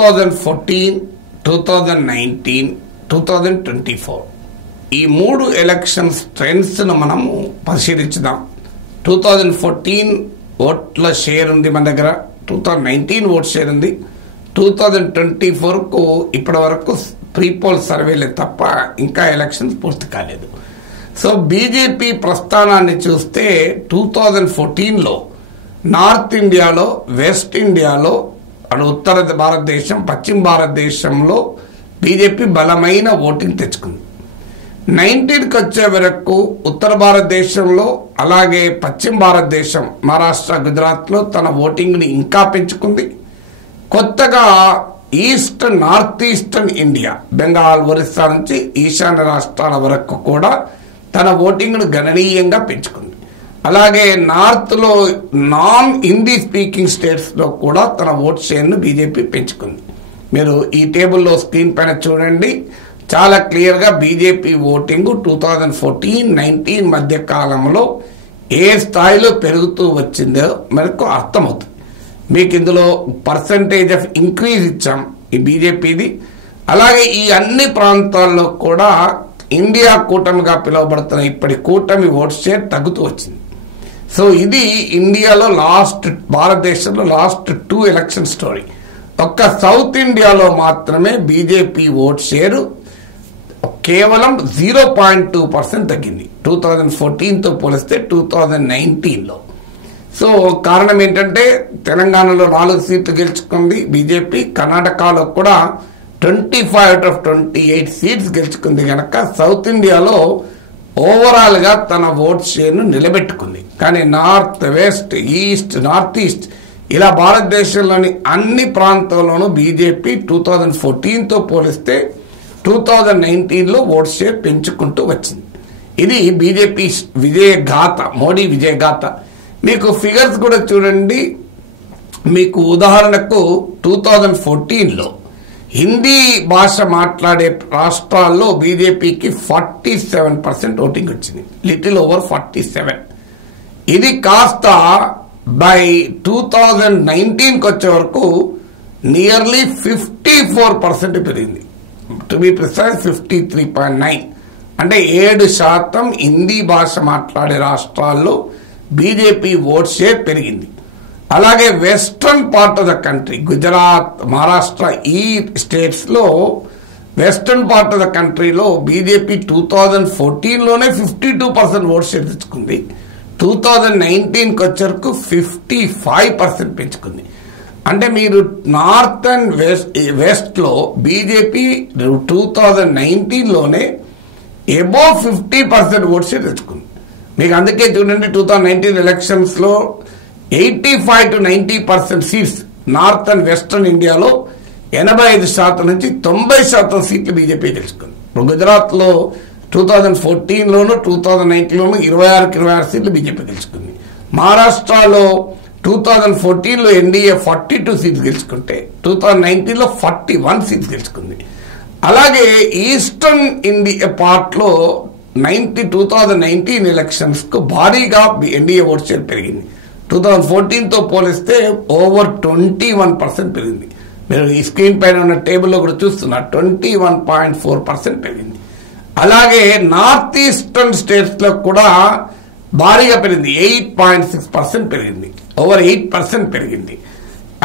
2014, 2019, 2024 ఈ మూడు elections trends ను మనము పరిశీలించుదాం. 2014 ఓట్ల షేర్ ఉంది మన దగ్గర, 2019 ఓట్ షేర్ ఉంది, 2024 కు ఇప్పటి వరకు ప్రీపోల్ సర్వేలే తప్ప ఇంకా ఎలక్షన్స్ పూర్తి కాలేదు. సో బీజేపీ ప్రస్థానాన్ని చూస్తే 2014లో నార్త్ ఇండియాలో, వెస్ట్ ఇండియాలో, అటు ఉత్తర భారతదేశం, పశ్చిమ భారతదేశంలో బీజేపీ బలమైన ఓటింగ్ తెచ్చుకుంది. 19కి వచ్చే వరకు ఉత్తర భారతదేశంలో అలాగే పశ్చిమ భారతదేశం, మహారాష్ట్ర, గుజరాత్లో తన ఓటింగ్ని ఇంకా పెంచుకుంది. కొత్తగా east, north eastern India, Bengal, Orissa నుంచి ఈశాన్య రాష్ట్రాల వరకు కూడా తన ఓటింగ్ను గణనీయంగా పెంచుకుంది. అలాగే నార్త్లో నాన్ హిందీ స్పీకింగ్ స్టేట్స్లో కూడా తన ఓట్ షేర్ను బీజేపీ పెంచుకుంది. మీరు ఈ టేబుల్లో స్క్రీన్ పైన చూడండి, చాలా క్లియర్గా బీజేపీ ఓటింగ్ 2014-19 మధ్య కాలంలో ఏ స్థాయిలో పెరుగుతూ వచ్చిందో మనకు అర్థమవుతుంది. మీకు ఇందులో పర్సంటేజ్ ఆఫ్ ఇంక్రీజ్ ఇచ్చాం ఈ బీజేపీది. అలాగే ఈ అన్ని ప్రాంతాల్లో కూడా ఇండియా కూటమిగా పిలువబడుతున్న ఇప్పటి కూటమి ఓట్ షేర్ తగ్గుతూ వచ్చింది. సో ఇది ఇండియాలో భారతదేశంలో లాస్ట్ 2 ఎలక్షన్ స్టోరీ. ఒక్క సౌత్ ఇండియాలో మాత్రమే బీజేపీ ఓట్ షేరు కేవలం 0.2% తగ్గింది 2014తో పోలిస్తే 2019లో. సో కారణం ఏంటంటే తెలంగాణలో 4 సీట్లు గెలుచుకుంది బీజేపీ, కర్ణాటకలో కూడా 25 out of 28 సీట్స్ గెలుచుకుంది కనుక సౌత్ ఇండియాలో ఓవరాల్ గా తన ఓట్ షేర్ను నిలబెట్టుకుంది. కానీ north, west, east, north east ఇలా భారతదేశంలోని అన్ని ప్రాంతాల్లోనూ బీజేపీ 2014తో పోలిస్తే 2019లో ఓట్ షేర్ పెంచుకుంటూ వచ్చింది. ఇది బీజేపీ విజయగాథ, మోడీ విజయగాథ. మీకు ఫిగర్స్ కూడా చూడండి. మీకు ఉదాహరణకు 2014లో హిందీ భాష మాట్లాడే రాష్ట్రాల్లో బీజేపీకి 47% ఓటింగ్ వచ్చింది, లిటిల్ ఓవర్ 47. ఇది కాస్త బై 2019కి వచ్చే వరకు నియర్లీ 54% పెరిగింది. టు బి ప్రిసైజ్ 53.9, అంటే 7% హిందీ భాష మాట్లాడే రాష్ట్రాల్లో బీజేపీ ఓట్ షేర్ పెరిగింది. అలాగే western part of the country, Gujarat, Maharashtra, ఈ స్టేట్స్ లో వెస్ట్రన్ పార్ట్ ఆఫ్ ద కంట్రీలో బీజేపీ 2014లోనే 52% ఓట్ షేర్ తెచ్చుకుంది. 2019కి వచ్చరకు 55% పెంచుకుంది. అంటే మీరు నార్త్ అండ్ వెస్ట్ లో బీజేపీ 2019లోనే అబోవ్ 50% ఓట్ షేర్ తెచ్చుకుంది. మీకు అందుకే చూడండి 2019 ఎలక్షన్స్ లో 85 to 90% seats north and western ఇండియాలో 85% నుంచి 90% సీట్లు బీజేపీ గెలుచుకుంది. ఇప్పుడు గుజరాత్ లో 2014లోను 2019లోను 26 సీట్లు బీజేపీ గెలుచుకుంది. మహారాష్ట్రలో 2014లో ఎన్డీఏ 42 సీట్స్ గెలుచుకుంటే 2019లో 41 సీట్స్ గెలుచుకుంది. అలాగే ఈస్టర్న్ ఇండియా పార్ట్ లో 2019 ఎలక్షన్స్ కు భారీగా ఎన్డీఏ ఓట్ షేర్ పెరిగింది. 2014తో పోలిస్తే ఓవర్ 21% పెరిగింది. మీరు ఈ స్క్రీన్ పైన ఉన్న టేబుల్లో కూడా చూస్తున్నారు, 21.4% పెరిగింది. అలాగే నార్త్ ఈస్టర్న్ స్టేట్స్ లో కూడా భారీగా పెరిగింది, 8.6% పెరిగింది, ఓవర్ 8% పెరిగింది.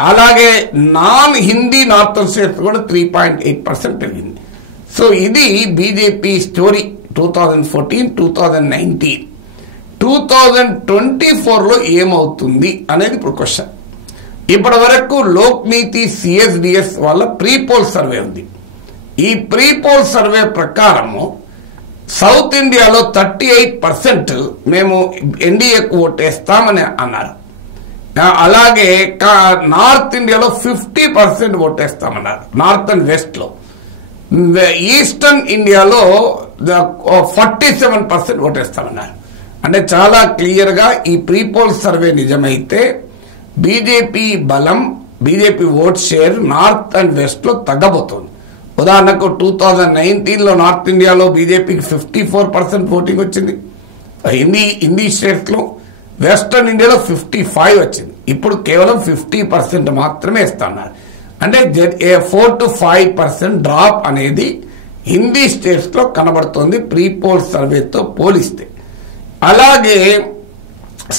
అలాగే నాన్ హిందీ నార్థన్ స్టేట్స్ కూడా 3.8% పెరిగింది. సో ఇది బీజేపీ స్టోరీ 2014, 2019. 2024లో ఏమవుతుంది అనేది ఇప్పుడు క్వశ్చన్. ఇప్పటి వరకు లోక్ నీతి CSDS వాళ్ళ ప్రీపోల్ సర్వే ఉంది. ఈ ప్రీపోల్ సర్వే ప్రకారము సౌత్ ఇండియాలో 38% మేము ఎన్డీఏకు ఓటేస్తామని అన్నారు. అలాగే నార్త్ ఇండియాలో 50% ఓటేస్తామన్నారు, నార్త్ అండ్ వెస్ట్ లో. ఈస్టర్న్ ఇండియాలో 47% ఓటేస్తామన్నారు. అంటే చాలా క్లియర్ గా ఈ ప్రీపోల్ సర్వే నిజమైతే బీజేపీ బలం, BJP vote share north and west లో తగ్గబోతోంది. ఉదాహరణకు 2019లో నార్త్ ఇండియాలో బీజేపీకి 54% ఓటింగ్ వచ్చింది హిందీ స్టేట్స్ లో, వెస్టర్న్ ఇండియాలో 55 వచ్చింది. ఇప్పుడు కేవలం 50% మాత్రమే ఇస్తున్నారు. అంటే 4 to 5% డ్రాప్ అనేది హిందీ స్టేట్స్ లో కనబడుతుంది ప్రీ పోల్ సర్వేతో పోలిస్తే. అలాగే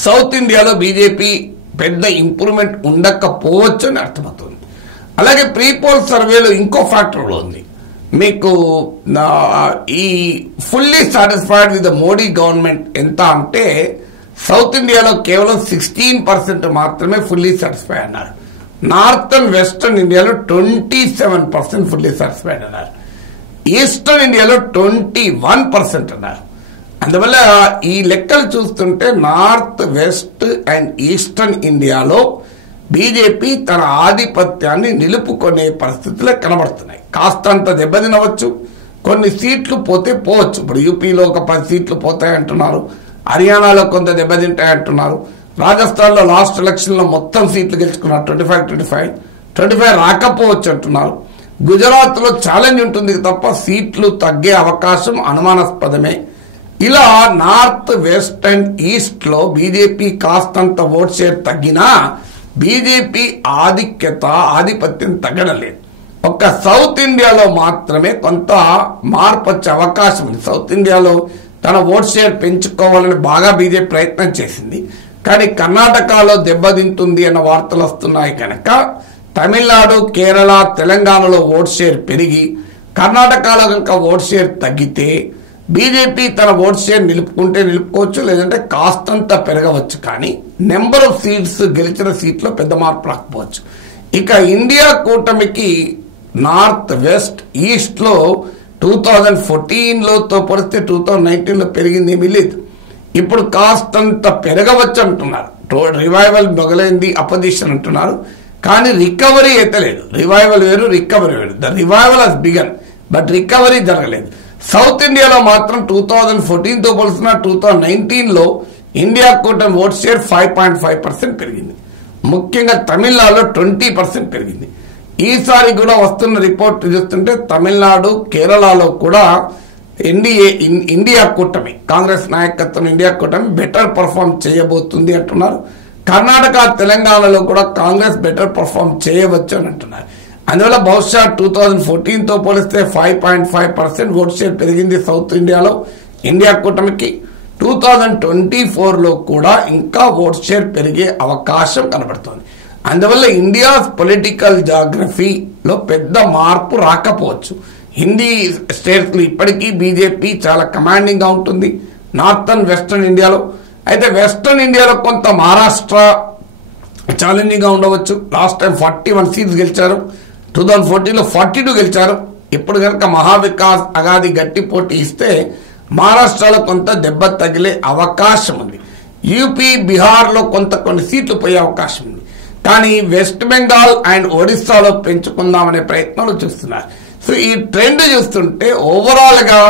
సౌత్ ఇండియాలో బీజేపీ పెద్ద ఇంప్రూవ్మెంట్ ఉండకపోవచ్చు అని అర్థమవుతుంది. అలాగే ప్రీ పోల్ సర్వేలో ఇంకో ఫ్యాక్టర్ ఉంది, మీకు ఈ fully satisfied with the Modi government ఎంత అంటే సౌత్ ఇండియాలో కేవలం 16% మాత్రమే ఫుల్లీ సాటిస్ఫై అన్నారు. నార్త్ అండ్ వెస్టర్న్ ఇండియాలో 27% ఫుల్లీ సాటిస్ఫైడ్ అన్నారు. ఈస్టర్న్ ఇండియాలో 21% అన్నారు. అందువల్ల ఈ లెక్కలు చూస్తుంటే నార్త్, వెస్ట్ అండ్ ఈస్టర్న్ ఇండియాలో బీజేపీ తన ఆధిపత్యాన్ని నిలుపుకునే పరిస్థితులే కనబడుతున్నాయి. కాస్తంత దెబ్బతినవచ్చు, కొన్ని సీట్లు పోతే పోవచ్చు. ఇప్పుడు యూపీలో ఒక 10 సీట్లు పోతాయంటున్నారు, హర్యానాలో కొంత దెబ్బతింటాయంటున్నారు, రాజస్థాన్లో లాస్ట్ ఎలక్షన్లో మొత్తం సీట్లు గెలుచుకున్నారు, 25 రాకపోవచ్చు అంటున్నారు. గుజరాత్లో ఛాలెంజ్ ఉంటుంది తప్ప సీట్లు తగ్గే అవకాశం అనుమానాస్పదమే. ఇలా నార్త్, వెస్ట్ అండ్ ఈస్ట్ లో బీజేపీ కాస్తంత ఓట్ షేర్ తగ్గినా బీజేపీ ఆధిపత్యం తగ్గడం లేదు. ఒక్క సౌత్ ఇండియాలో మాత్రమే కొంత మార్పు వచ్చే అవకాశం ఉంది. సౌత్ ఇండియాలో తన ఓట్ షేర్ పెంచుకోవాలని బాగా బీజేపీ ప్రయత్నం చేసింది, కానీ కర్ణాటకలో దెబ్బతింటుంది అన్న వార్తలు వస్తున్నాయి కనుక తమిళనాడు, కేరళ, తెలంగాణలో ఓట్ షేర్ పెరిగి కర్ణాటకలో కనుక ఓట్ షేర్ తగ్గితే బీజేపీ తన ఓట్ షేర్ నిలుపుకోవచ్చు, లేదంటే కాస్తంత పెరగవచ్చు. కానీ నెంబర్ ఆఫ్ సీట్స్, గెలిచిన సీట్లో పెద్ద మార్పు రాకపోవచ్చు. ఇక ఇండియా కూటమికి నార్త్, వెస్ట్, ఈస్ట్ లో 2014లో పోలిస్తే 2019లో పెరిగింది ఏమీ లేదు. ఇప్పుడు కాస్తంత పెరగవచ్చు అంటున్నారు. రివైవల్ మొదలైంది అపోజిషన్ అంటున్నారు, కానీ రికవరీ అయితే లేదు. రివైవల్ వేరు, రికవరీ వేరు. The revival has begun, but recovery జరగలేదు. సౌత్ ఇండియాలో మాత్రం 2014తో పోల్చిన 2019లో ఇండియా కూటమి ఓట్ షేర్ 5.5% పెరిగింది. ముఖ్యంగా తమిళనాడులో 20% పెరిగింది. ఈసారి కూడా వస్తున్న రిపోర్ట్ చూస్తుంటే తమిళనాడు, కేరళలో కూడా ఇండియా కూటమి, కాంగ్రెస్ నాయకత్వం ఇండియా కూటమి బెటర్ పర్ఫార్మ్ చేయబోతుంది అంటున్నారు. కర్ణాటక, తెలంగాణలో కూడా కాంగ్రెస్ బెటర్ పర్ఫార్మ్ చేయవచ్చు అని అంటున్నారు. అందువల్ల బహుశా 2014తో పోలిస్తే 5.5% ఓట్ షేర్ పెరిగింది సౌత్ ఇండియాలో ఇండియా కూటమికి. 2024లో కూడా ఇంకా ఓట్ షేర్ పెరిగే అవకాశం కనబడుతోంది. అందువల్ల ఇండియా పొలిటికల్ జాగ్రఫీలో పెద్ద మార్పు రాకపోవచ్చు. హిందీ స్టేట్స్లో ఇప్పటికీ బీజేపీ చాలా కమాండింగ్ గా ఉంటుంది నార్థన్, వెస్టర్న్ ఇండియాలో. అయితే వెస్టర్న్ ఇండియాలో కొంత మహారాష్ట్ర ఛాలెంజింగ్ గా ఉండవచ్చు. లాస్ట్ టైం 41 సీట్స్ గెలిచారు, 2014లో 42 గెలిచారు. ఇప్పుడు కనుక మహావికాస్ అగాది గట్టి పోటీ ఇస్తే మహారాష్ట్రలో కొంత దెబ్బ తగిలే అవకాశం ఉంది. యూపీ, బీహార్లో కొన్ని సీట్లు పోయే అవకాశం ఉంది. కానీ వెస్ట్ బెంగాల్ అండ్ ఒడిస్సాలో పెంచుకుందామనే ప్రయత్నాలు చూస్తున్నారు. సో ఈ ట్రెండ్ చూస్తుంటే ఓవరాల్ గా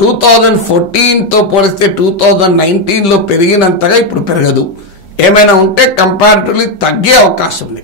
2014తో పోలిస్తే 2019లో పెరిగినంతగా ఇప్పుడు పెరగదు. ఏమైనా ఉంటే కంపారిటివ్లీ తగ్గే అవకాశం ఉంది.